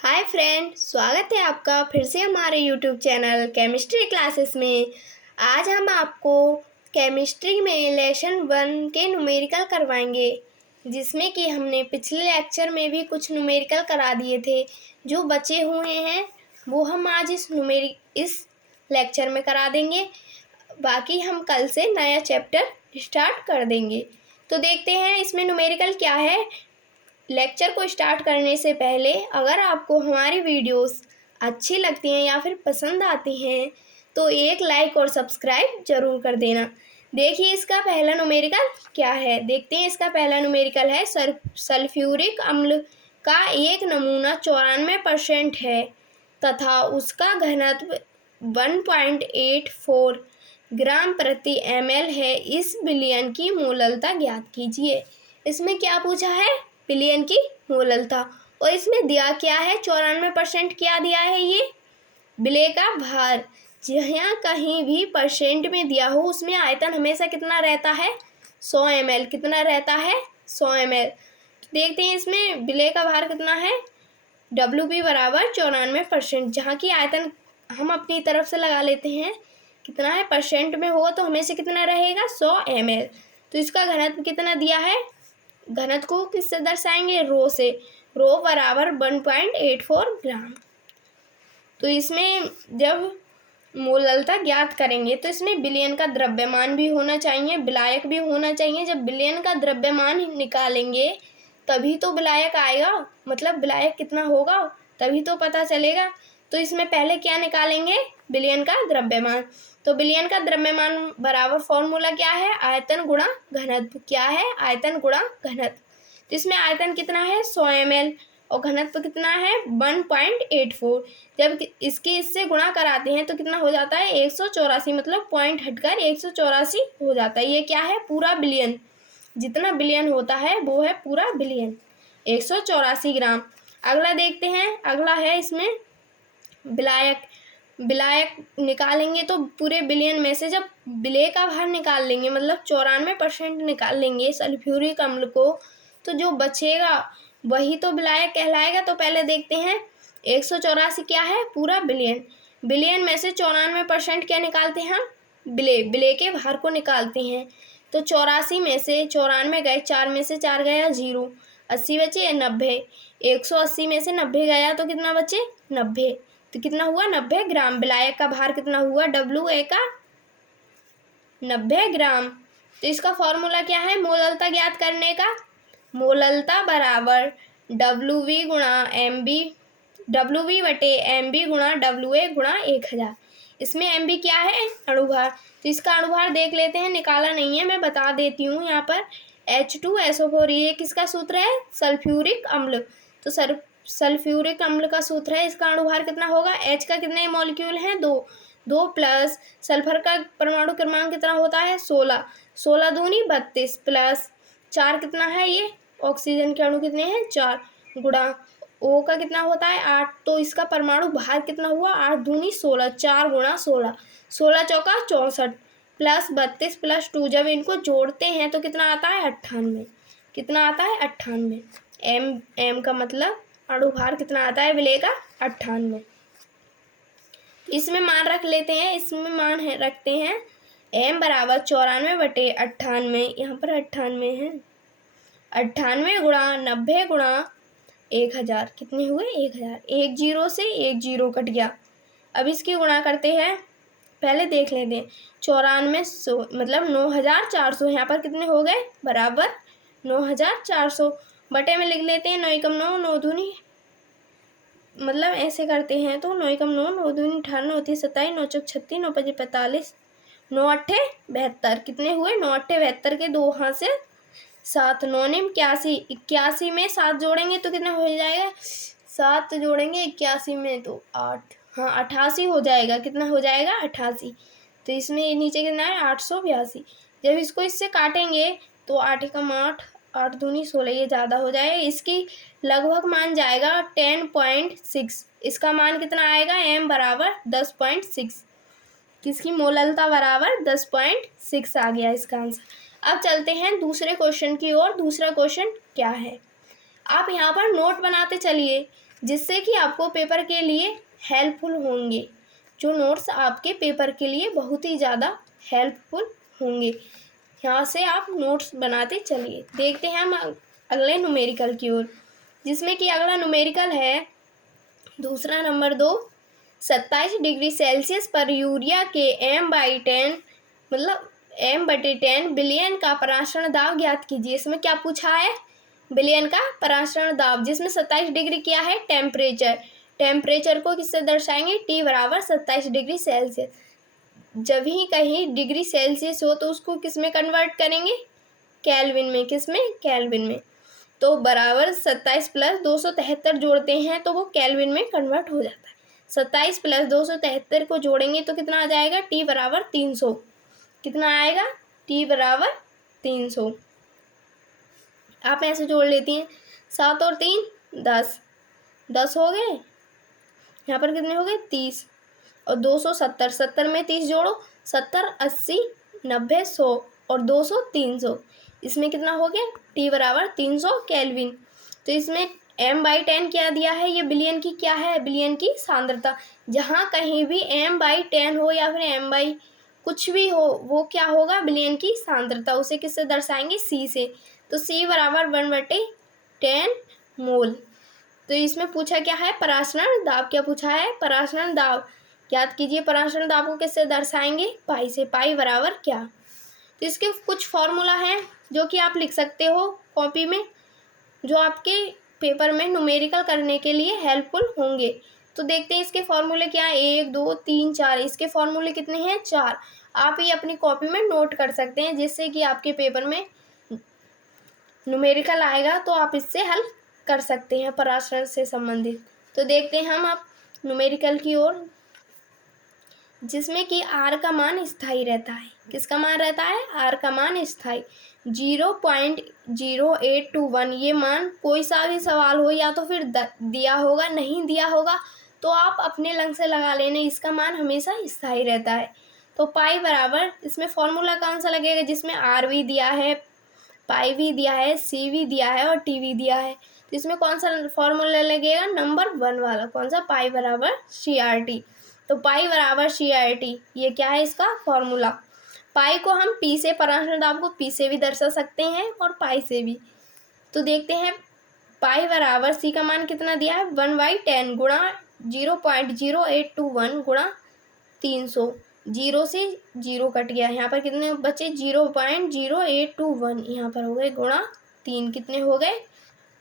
Hi friend, स्वागत है आपका फिर से हमारे यूट्यूब चैनल केमिस्ट्री क्लासेस में। आज हम आपको केमिस्ट्री में लेसन 1 के न्यूमेरिकल करवाएंगे, जिसमें कि हमने पिछले लेक्चर में भी कुछ न्यूमेरिकल करा दिए थे। जो बचे हुए हैं वो हम आज इस लेक्चर में करा देंगे। बाकी हम कल से नया चैप्टर स्टार्ट कर देंगे। तो देखते हैं इसमें न्यूमेरिकल क्या है। लेक्चर को स्टार्ट करने से पहले अगर आपको हमारी वीडियोस अच्छी लगती हैं या फिर पसंद आती हैं तो एक लाइक और सब्सक्राइब जरूर कर देना। देखिए इसका पहला न्यूमेरिकल क्या है, देखते हैं। इसका पहला न्यूमेरिकल है सल्फ्यूरिक अम्ल का एक नमूना 94% है तथा उसका घनत्व 1.84 ग्राम प्रति ml है। इस विलयन की मोललता ज्ञात कीजिए। इसमें क्या पूछा है? विलयन की मोललता। और इसमें दिया क्या है? 94% क्या दिया है? ये विलय का भार। जहाँ कहीं भी परसेंट में दिया हो उसमें आयतन हमेशा कितना रहता है? 100 ml। कितना रहता है? 100 ml। देखते हैं इसमें विलय का भार कितना है। WB बराबर 94%। जहाँ की आयतन हम अपनी तरफ से लगा लेते हैं, कितना है परसेंट में होगा तो हमेशा कितना रहेगा? 100 ml। तो इसका घनत्व कितना दिया है? घनत्व को किससे दर्शाएंगे? रो से। रो बराबर 1.84 ग्राम। तो इसमें जब मोललता ज्ञात करेंगे तो इसमें विलयन का द्रव्यमान भी होना चाहिए, विलायक भी होना चाहिए। जब विलयन का द्रव्यमान निकालेंगे तभी तो विलायक आएगा, मतलब विलायक कितना होगा तभी तो पता चलेगा। तो इसमें पहले क्या निकालेंगे? विलयन का द्रव्यमान। तो विलयन का द्रव्यमान बराबर फॉर्मूला क्या है? आयतन गुणा घनत्व। क्या है? आयतन गुणा घनत्व। तो इसमें आयतन कितना है? 100 ml और घनत्व कितना है? 1.84। जब इसकी इससे गुणा कराते हैं तो कितना हो जाता है? 184। मतलब पॉइंट हटकर 184 हो जाता है। ये क्या है? पूरा विलयन। जितना विलयन होता है वो है पूरा विलयन, 184 ग्राम। अगला देखते हैं। अगला है इसमें विलायक। विलायक निकालेंगे तो पूरे विलयन में से जब विलय का भार निकाल लेंगे, मतलब 94% निकाल लेंगे सल्फ्यूरिक अम्ल को, तो जो बचेगा वही तो विलायक कहलाएगा। तो पहले देखते हैं 184 क्या है? पूरा विलयन। विलयन में से 94% क्या निकालते हैं हम? विलय। विलय के भार को निकालते हैं। तो 84 में से 94 गए, 4 में से 4 गया 0, 80 बचे 90। 180 में से 90 गया तो कितना बचे? 90। तो कितना हुआ? 90 ग्राम। विलायक का भार कितना हुआ? WA का 90 ग्राम। तो इसका फॉर्मूला क्या है मोललता ज्ञात करने का? मोललता बराबर WV गुणा MB, WV बटे MB गुणा WA गुणा 1000। इसमें MB क्या है? अणुभार। तो इसका अणुभार देख लेते हैं, निकाला नहीं है, मैं बता देती हूँ यहाँ पर। H2SO4। ये किसका सूत्र है? सल्फ्यूरिक अम्ल। तो सल्फ्यूरिक अम्ल का सूत्र है। इसका अणुभार कितना होगा? H का कितने मॉलिक्यूल हैं? 2। 2 प्लस सल्फर का परमाणु क्रमांक कितना होता है? 16। 16 दूनी 32 प्लस 4 कितना है? ये ऑक्सीजन के अणु कितने हैं? 4 गुणा O का कितना होता है? 8। तो इसका परमाणु भार कितना हुआ? 8 दूनी 16, 4 गुणा 16, 16 चौका 64 प्लस 32 प्लस 2। जब इनको जोड़ते हैं तो कितना आता है? 98। कितना आता है? 98। M का मतलब अणुभार कितना आता है विलय का? 98। इसमें मान रख लेते हैं। इसमें मान रखते हैं M बराबर 94 बटे 98। यहाँ पर 98 है। 98 गुणा 90 गुणा 1000। कितने हुए? 1000। 1 0 से 1 0 कट गया। अब इसकी गुणा करते हैं। पहले देख लेते हैं। 9400 मतलब 9400। यहाँ पर कितने हो गए? बराबर 9400। बटे में लिख लेते हैं 9 एकम 9, 9 दूनी, मतलब ऐसे करते हैं तो 9 एकम 9, 9 दूनी 18, 9 तीस 27, 9 चौक 36, 9 पचे 45, 9 अट्ठे 72। कितने हुए? 9 अट्ठे 72 के 2 हाथ से 7, 9 निम 81। 81 में 7 जोड़ेंगे तो कितना हो जाएगा? 7 जोड़ेंगे 81 में तो 8, हाँ 88 हो जाएगा। कितना हो जाएगा? 88। तो इसमें नीचे कितना है? 882। जब इसको इससे काटेंगे तो 8 एकम 8, 8 दूनी 16, ये ज़्यादा हो जाएगा। इसकी लगभग मान जाएगा 10.6। इसका मान कितना आएगा? M बराबर 10.6। किसकी मोललता बराबर 10.6 आ गया इसका आंसर। अब चलते हैं दूसरे क्वेश्चन की ओर। दूसरा क्वेश्चन क्या है? आप यहाँ पर नोट बनाते चलिए जिससे कि आपको पेपर के लिए हेल्पफुल होंगे, जो नोट्स आपके पेपर के लिए बहुत ही ज़्यादा हेल्पफुल होंगे। यहाँ से आप नोट्स बनाते चलिए। देखते हैं हम अगले न्यूमेरिकल की ओर, जिसमें कि अगला न्यूमेरिकल है दूसरा नंबर 2, 27 डिग्री सेल्सियस पर यूरिया के m/10 मतलब m/10 बिलियन का पराशरण दाब ज्ञात कीजिए। इसमें क्या पूछा है? बिलियन का पराशरण दाब, जिसमें 27 डिग्री क्या है? टेम्परेचर। टेम्परेचर को किससे दर्शाएंगे? T बराबर 27 डिग्री सेल्सियस। जब ही कहीं डिग्री सेल्सियस हो तो उसको किस में कन्वर्ट करेंगे? केल्विन में। किस में? केल्विन में। तो बराबर 27 प्लस 273 जोड़ते हैं तो वो केल्विन में कन्वर्ट हो जाता है। 27 प्लस 273 को जोड़ेंगे तो कितना आ जाएगा? T बराबर 300। कितना आएगा? T बराबर 300। आप ऐसे जोड़ लेती हैं, 7 और 3 10, 10 हो गए। यहाँ पर कितने हो गए? 30 और 270, 70 में 30 जोड़ो, 70 80 90 100 और 200 300। इसमें कितना हो गया? T बराबर 300 केल्विन। तो इसमें m/10 क्या दिया है? ये बिलियन की क्या है? बिलियन की सांद्रता। जहाँ कहीं भी m/10 हो या फिर m/ कुछ भी हो, वो क्या होगा? बिलियन की सांद्रता। उसे किससे दर्शाएंगे? C से। तो C बराबर 1/10 मोल। तो इसमें पूछा क्या है? पराशरण दाब। क्या पूछा है? पराशरण दाब। याद कीजिए, पराशरण दाब को किससे दर्शाएंगे? पाई से। पाई बराबर क्या? तो इसके कुछ फॉर्मूला हैं जो कि आप लिख सकते हो कॉपी में, जो आपके पेपर में न्यूमेरिकल करने के लिए हेल्पफुल होंगे। तो देखते हैं इसके फॉर्मूले क्या है। 1 2 3 4, इसके फॉर्मूले कितने हैं? 4। आप ये अपनी कॉपी में नोट कर सकते हैं, जिससे कि आपके पेपर में न्यूमेरिकल आएगा तो आप इससे हल कर सकते हैं पराशरण से संबंधित। तो देखते हैं हम अब न्यूमेरिकल की ओर, जिसमें कि R का मान स्थायी रहता है। किसका मान रहता है? R का मान स्थायी। 0.0821 ये मान कोई सा भी सवाल हो या तो फिर दिया होगा, नहीं दिया होगा तो आप अपने लंग से लगा लेना, इसका मान हमेशा स्थायी रहता है। तो पाई बराबर, इसमें फॉर्मूला कौन सा लगेगा? जिसमें R भी दिया है, पाई भी दिया है, C भी दिया है और T भी दिया है। तो इसमें कौन सा फॉर्मूला लगेगा? नंबर 1 वाला। कौन सा? पाई बराबर CRT। तो पाई बराबर CRT, ये क्या है इसका फॉर्मूला। पाई को हम P से, पराशरण दाब को P से भी दर्शा सकते हैं और पाई से भी। तो देखते हैं, पाई बराबर C का मान कितना दिया है? 1/10 गुणा 0.0821 गुणा 300। 0 से 0 कट गया, यहाँ पर कितने बचे? 0.0821 यहाँ पर हो गए गुणा 3। कितने हो गए?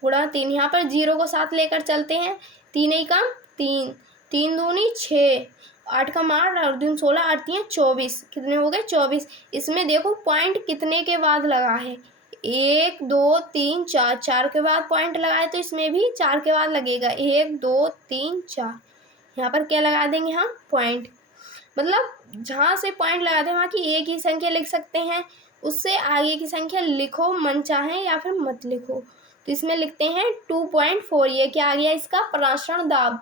गुणा 3। यहाँ पर 0 को साथ लेकर चलते हैं। 3 ही कम 3, 3 दूनी 6, 8 का 8 और 2 16, 8 3 24। कितने हो गए? 24। इसमें देखो पॉइंट कितने के बाद लगा है? 1 2 3 4, 4 के बाद पॉइंट लगाए तो इसमें भी 4 के बाद लगेगा। 1 2 3 4, यहाँ पर क्या लगा देंगे हम? पॉइंट। मतलब जहाँ से पॉइंट लगाते हैं वहाँ की एक ही संख्या लिख सकते हैं, उससे आगे की संख्या लिखो मन चाहे या फिर मत लिखो। तो इसमें लिखते हैं 2.4। ये क्या आ गया? इसका पराशरण दाब।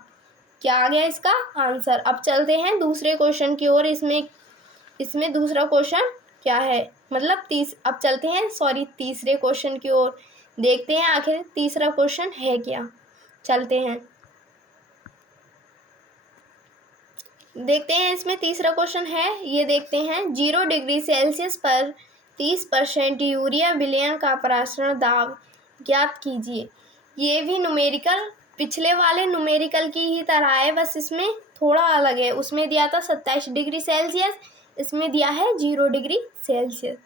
क्या आ गया इसका आंसर? अब चलते हैं दूसरे क्वेश्चन की ओर। इसमें दूसरा क्वेश्चन क्या है? मतलब अब चलते हैं तीसरे क्वेश्चन की ओर। देखते हैं आखिर तीसरा क्वेश्चन है क्या। चलते हैं, देखते हैं इसमें तीसरा क्वेश्चन है। ये देखते हैं, 0 डिग्री सेल्सियस पर 30% यूरिया विलयन का पराशरण दाब ज्ञात कीजिए। ये भी न्यूमेरिकल पिछले वाले न्यूमेरिकल की ही तरह है, बस इसमें थोड़ा अलग है। उसमें दिया था 27 डिग्री सेल्सियस, इसमें दिया है 0 डिग्री सेल्सियस।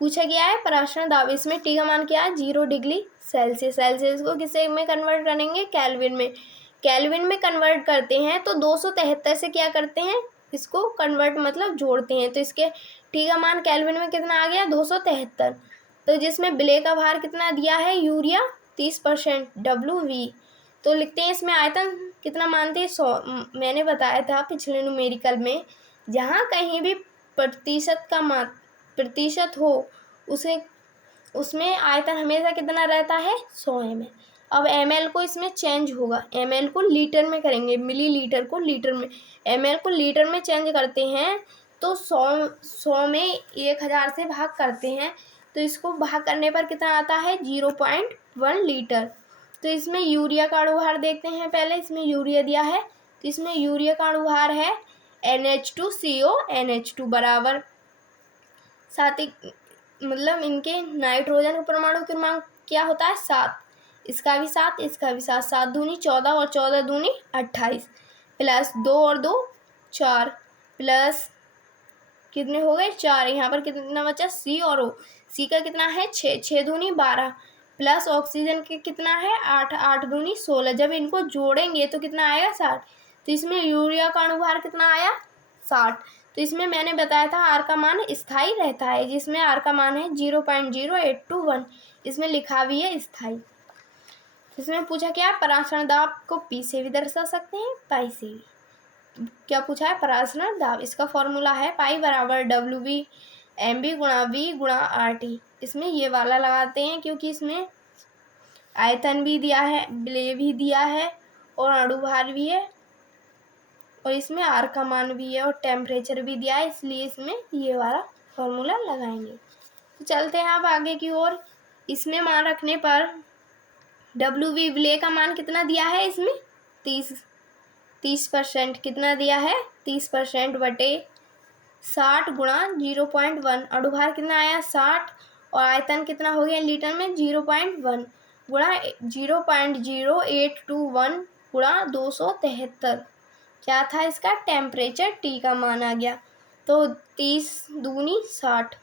पूछा गया है पराशरण दाब। इसमें टी का मान क्या है? 0 डिग्री सेल्सियस। सेल्सियस को किससे में कन्वर्ट करेंगे? केल्विन में। केल्विन में कन्वर्ट करते हैं तो 273 से क्या करते हैं? इसको कन्वर्ट मतलब जोड़ते हैं। तो इसके टी का मान केल्विन में कितना आ गया? 273। तो जिसमें बिले का भार कितना दिया है? Urea 30% WV। तो लिखते हैं इसमें आयतन कितना मानते हैं? 100। मैंने बताया था पिछले न्यूमेरिकल में, जहाँ कहीं भी प्रतिशत हो उसमें आयतन हमेशा कितना रहता है? 100 ml। अब ml को इसमें चेंज होगा, ml को लीटर में करेंगे, मिलीलीटर को लीटर में, ml को लीटर में चेंज करते हैं तो 100 में 1000 से भाग करते हैं तो इसको भाग करने पर कितना आता है? 0.1 लीटर। तो इसमें यूरिया का अणुभार देखते हैं। पहले इसमें यूरिया दिया है, तो इसमें यूरिया का अणुभार है NH2CO NH2 बराबर सात, मतलब इनके नाइट्रोजन का परमाणु क्रमांक क्या होता है 7, इसका भी 7, इसका भी 7, 7 दूनी 14 और 14 दूनी 28 प्लस 2 और 2 4 प्लस कितने हो गए 4, यहाँ पर कितना बचा C और O, C का कितना है 6, 6 दूनी 12 प्लस ऑक्सीजन के कितना है 8, 8 दूनी 16, जब इनको जोड़ेंगे तो कितना आएगा 60। तो इसमें यूरिया का अणुभार कितना आया 60। तो इसमें मैंने बताया था आर का मान स्थायी रहता है, जिसमें आर का मान है 0.0821, इसमें लिखा भी है स्थायी। इसमें पूछा क्या है, परासरण दाब को P से भी दर्शा सकते हैं, पाई से भी। क्या पूछा है, परासरण दाब, इसका फॉर्मूला है पाई बराबर WB MB गुणा V गुणा RT। इसमें ये वाला लगाते हैं क्योंकि इसमें आयतन भी दिया है, विलेय भी दिया है और अणुभार भी है और इसमें आर का मान भी है और टेम्परेचर भी दिया है, इसलिए इसमें ये वाला फॉर्मूला लगाएंगे। तो चलते हैं अब आगे की ओर। इसमें मान रखने पर WB विलेय का मान कितना दिया है, इसमें 30% कितना दिया है 30% बटे 60 गुणा 0.1, अणुभार कितना आया 60 और आयतन कितना हो गया लीटर में 0.1 गुणा 0.0821 गुणा 273, क्या था इसका टेम्परेचर T का मान आ गया। तो 30 दूनी 60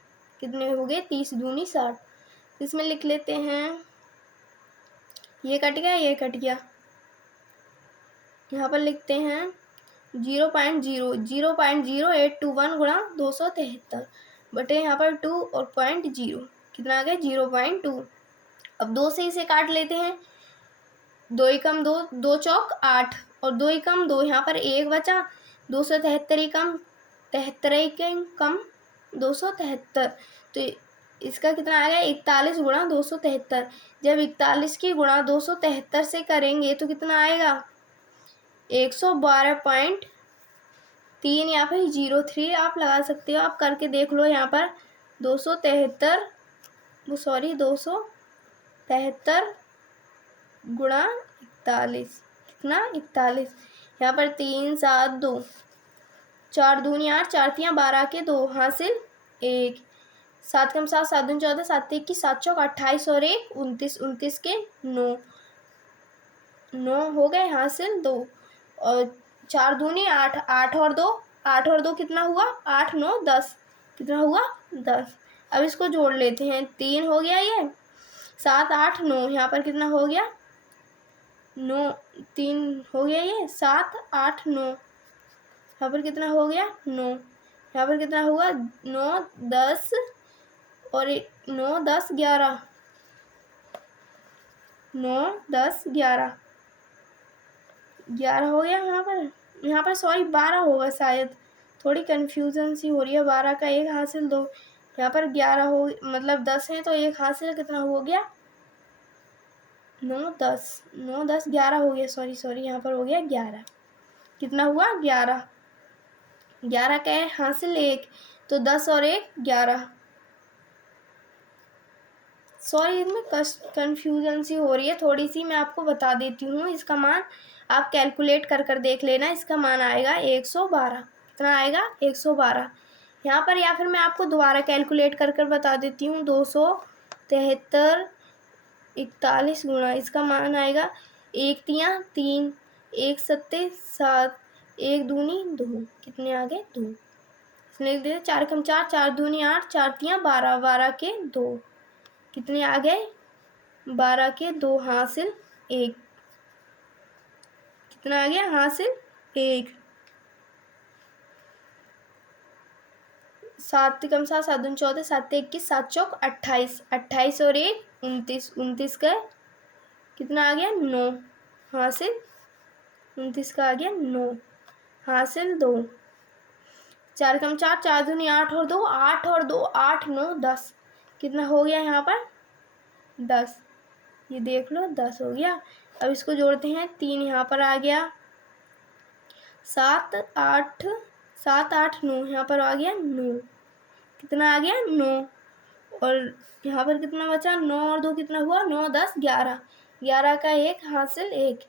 कितने हो गए 30 दूनी 60, इसमें लिख लेते हैं, ये कट गया ये कट गया, यहाँ पर लिखते हैं 0.0821 गुणा 273 बटे यहाँ पर 2 और 0.0 कितना आ गया 0.2। अब 2 से इसे काट लेते हैं, 2 एकम 2, 2 चौक 8 और 2 एकम 2, यहाँ पर 1 बचा, 273 एकम 73 एकम कम 273, तो इसका कितना आ गया 41 गुणा 273। जब 41 की गुणा 273 से करेंगे तो कितना आएगा 112.3 या फिर 03 आप लगा सकते हो, आप करके देख लो। यहाँ पर 273 गुणा 41 कितना 41, यहाँ पर 3 7 2 4 दूनी 8 4 3 12 के 2 हासिल 1, 7 कम 7 7 दूनी 14 7 1 की 7 चौक 28 और 1 29 29 के 9 9 हो गए हासिल 2 और 4 दूनी 8 8 और 2 8 और 2 कितना हुआ 8 9 10 कितना हुआ 10। अब इसको जोड़ लेते हैं, 3 हो गया ये 7 8 9, यहाँ पर कितना हो गया 9, 3 हो गया ये 7 8 9, यहाँ पर कितना हो गया 9, यहाँ पर कितना हुआ 9 10 और 9 10 11 9 10 11 11 हो गया। यहाँ पर सॉरी 12 होगा शायद, थोड़ी कन्फ्यूज़न सी हो रही है। 12 का 1 हासिल 2, यहाँ पर 11 हो, मतलब 10 है तो 1 हासिल कितना हो गया 9 10 9 10 11 हो गया, सॉरी यहाँ पर हो गया 11, कितना हुआ 11 11 का है हासिल 1, तो 10 और 1 11, सॉरी इसमें कन्फ्यूज़न सी हो रही है थोड़ी सी, मैं आपको बता देती हूँ। इसका मान आप कैलकुलेट कर देख लेना, इसका मान आएगा 112, कितना आएगा 112 यहाँ पर, या फिर मैं आपको दोबारा कैलकुलेट कर बता देती हूँ। 273 41 गुणा इसका मान आएगा 1 3 3 1 7 7 1 दूनी 2 कितने आ गए 2, इसमें लिख देते 4 कम 4 4 दूनी 8 4 3 12 12 के 2 कितने आ गए 12 के 2 हासिल 1, कितना आ गया हासिल 1, 7 कम 7 7 दूनी 14 7 1 की 7 चौक 28 28 और 1 29 29 का कितना आ गया 9 हासिल 29 का आ गया 9 हासिल 2, 4 कम 4 4 दूनी 8 और 2 8 और 2 8 9 10 कितना हो गया यहाँ पर 10, ये देख लो 10 हो गया। अब इसको जोड़ते हैं, 3 यहाँ पर आ गया 7 8 9, यहाँ पर आ गया 9, कितना आ गया 9 और यहाँ पर कितना बचा 9 और 2 कितना हुआ 9 10 11, 11 का 1 हासिल 1,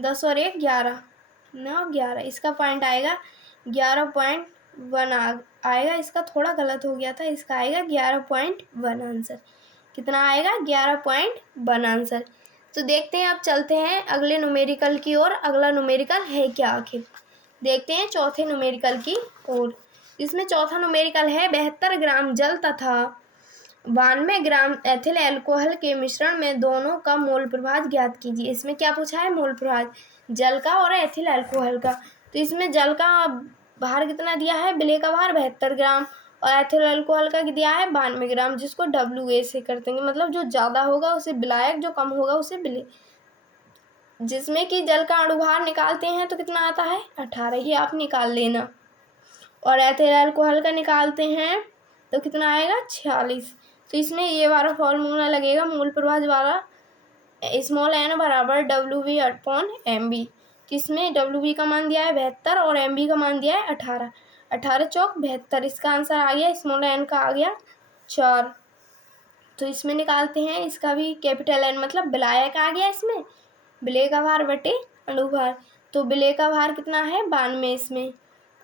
10 और 1 11, 9 11, इसका पॉइंट आएगा 11.1 आएगा। इसका थोड़ा गलत हो गया था, इसका आएगा 11.1 आंसर। कितना आएगा? 11.1 आंसर। तो देखते हैं, अब चलते हैं अगले न्यूमेरिकल की ओर। अगला न्यूमेरिकल है क्या आखिर, देखते हैं चौथे न्यूमेरिकल की ओर। इसमें चौथा न्यूमेरिकल है 72 ग्राम जल तथा 92 ग्राम एथिल अल्कोहल के मिश्रण में दोनों का मोल प्रभाव ज्ञात कीजिए। इसमें क्या पूछा है? मोल प्रभाव जल का और एथिल अल्कोहल का। तो इसमें जल का भार कितना दिया है? विलेय का भार 72 ग्राम और एथिल अल्कोहल का दिया है 92 ग्राम, जिसको WA से कर देंगे, मतलब जो ज़्यादा होगा उसे विलायक, जो कम होगा उसे विलेय। जिसमें कि जल का अणुभार निकालते हैं तो कितना आता है? 18, ये आप निकाल लेना। और एथिल अल्कोहल का निकालते हैं तो कितना आएगा? 46। तो इसमें ये वाला फॉर्मूला लगेगा मोल प्रभाव वाला, स्मॉल n बराबर WV/MB। तो इसमें WV का मान दिया है 72 और MB का मान दिया है 18, 18 चौक 72। इसका आंसर आ गया, स्मॉल n का आ गया 4। तो इसमें निकालते हैं, इसका भी कैपिटल N मतलब विलायक आ गया। इसमें विलेय का भार बटे अणुभार, तो विलेय का भार कितना है? 92, इसमें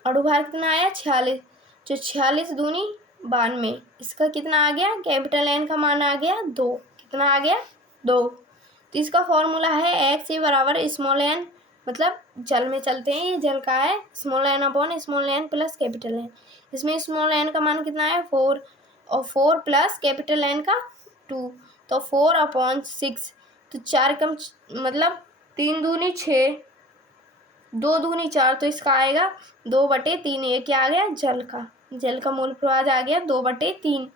अणुभार कितना आया? 46, जो 46 दूनी 92, इसका कितना आ गया? कैपिटल N का मान आ गया 2। कितना आ गया? 2। तो इसका फॉर्मूला है x बराबर स्मॉल n, मतलब जल में चलते हैं, ये जल का है, small n upon small n plus capital N। इसमें स्मॉल n का मान कितना है? 4 और 4 प्लस कैपिटल N का 2, तो 4/6। तो 4 कम मतलब 3 दूनी 6, 2 दूनी 4, तो इसका आएगा 2/3। ये क्या आ गया? जल का मोल प्रभाव आ गया 2/3।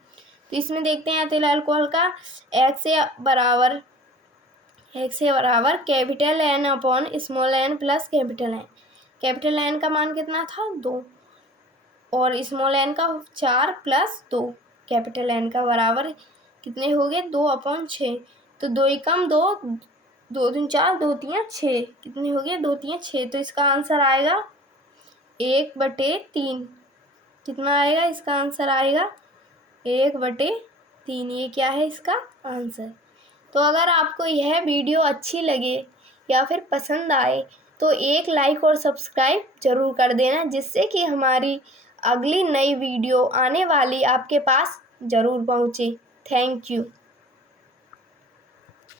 तो इसमें देखते हैं एथिल अल्कोहल का x बराबर capital N upon small n plus capital N। Capital N का मान कितना था? 2 और स्मॉल n का 4 प्लस 2, कैपिटल N का बराबर कितने हो गए? 2/6। तो 2 कम 2, 2 दूनी 4, 2 3 6, कितने हो गए? 2 3 6। तो इसका आंसर आएगा 1/3। कितना आएगा? इसका आंसर आएगा 1/3। ये क्या है इसका आंसर। तो अगर आपको यह वीडियो अच्छी लगे या फिर पसंद आए तो एक लाइक और सब्सक्राइब ज़रूर कर देना, जिससे कि हमारी अगली नई वीडियो आने वाली आपके पास ज़रूर पहुँचे। Thank you.